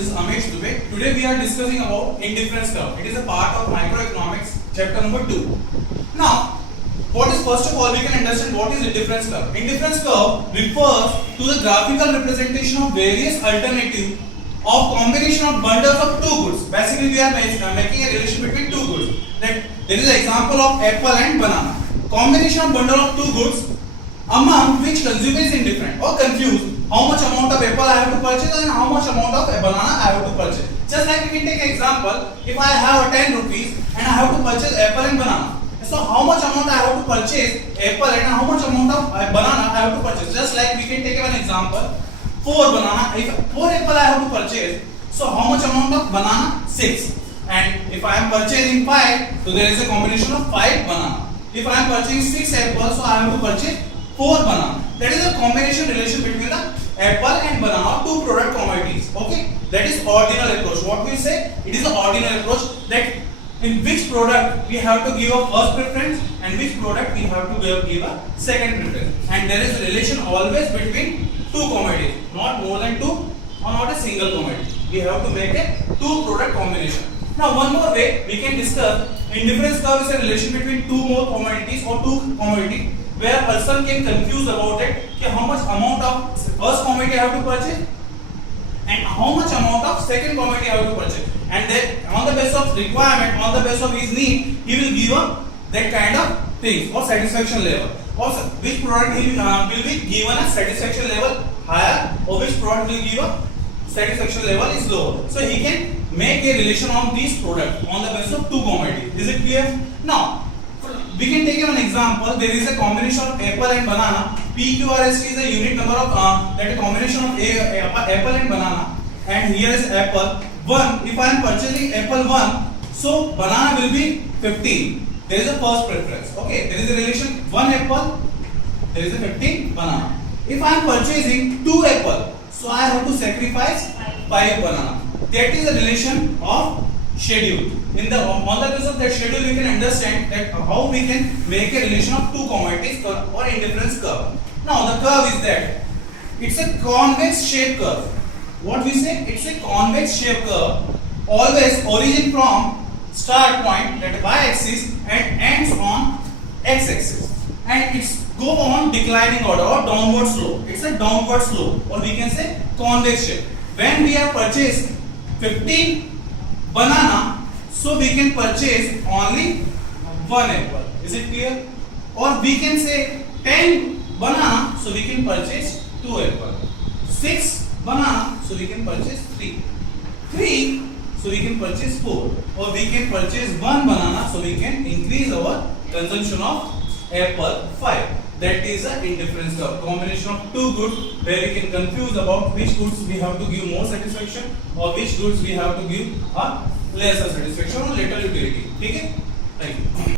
this is Amesh Dubey. Today we are discussing about indifference curve. It is a part of microeconomics, chapter number 2. Now, what is first of all we can understand what is indifference curve. Indifference curve refers to the graphical representation of various alternatives of combination of bundles of two goods. Basically, we are making a relation between two goods. That there is an example of apple and banana. Combination of bundle of two goods among which consumer is indifferent or confused. How much amount of apple I have to purchase and how much amount of banana I have to purchase. Just like we can take an example, if I have 10 rupees and I have to purchase apple and banana. So how much amount I have to purchase apple and how much amount of banana I have to purchase. Just like we can take an example, 4 banana, if 4 apple I have to purchase, so how much amount of banana? 6. And if I am purchasing 5, so there is a combination of 5 banana. If I am purchasing 6 apples, so I have to purchase 4 banana. That is a combination relation between the apple and banana, two product commodities. Okay, that is ordinal approach. What we say? It is the ordinal approach that in which product we have to give a first preference and which product we have to give a second preference. And there is a relation always between two commodities, not more than 2 or not a single commodity. We have to make a two product combination. Now one more way we can discuss indifference curve is a relation between two more commodities or two commodities where a person can confuse about it how much amount of first commodity I have to purchase and how much amount of second commodity I have to purchase, and then on the basis of requirement, on the basis of his need, he will give up that kind of things or satisfaction level. Also, which product he will be given a satisfaction level higher or which product will give a satisfaction level is lower. So he can make a relation on these products on the basis of two commodities. Is it clear? Now we can take an example. There is a combination of apple and banana. PQRST is a unit number of that combination of apple and banana. And here is apple 1. If I am purchasing apple 1, so banana will be 15. There is a first preference. Okay, there is a relation 1 apple. There is a 15 banana. If I am purchasing 2 apple, so I have to sacrifice 5 banana. That is a relation of schedule. On the basis of that schedule, we can understand that how we can make a relation of two commodities or indifference curve. Now the curve is that it's a convex shape curve. What we say? It's a convex shape curve. Always origin from start point, that y-axis, and ends on x-axis, and it's go on declining order or downward slope. It's a downward slope, or we can say convex shape. When we have purchased 15 banana, so we can purchase only 1 apple. Is it clear? Or we can say 10 banana, so we can purchase 2 apple. 6 banana, so we can purchase 3. 3, so we can purchase 4. Or we can purchase 1 banana, so we can increase our consumption of apple 5. That is an indifference curve. Combination of two goods where we can confuse about which goods we have to give more satisfaction or which goods we have to give a lesser satisfaction or little utility. ठीक है? Thank you.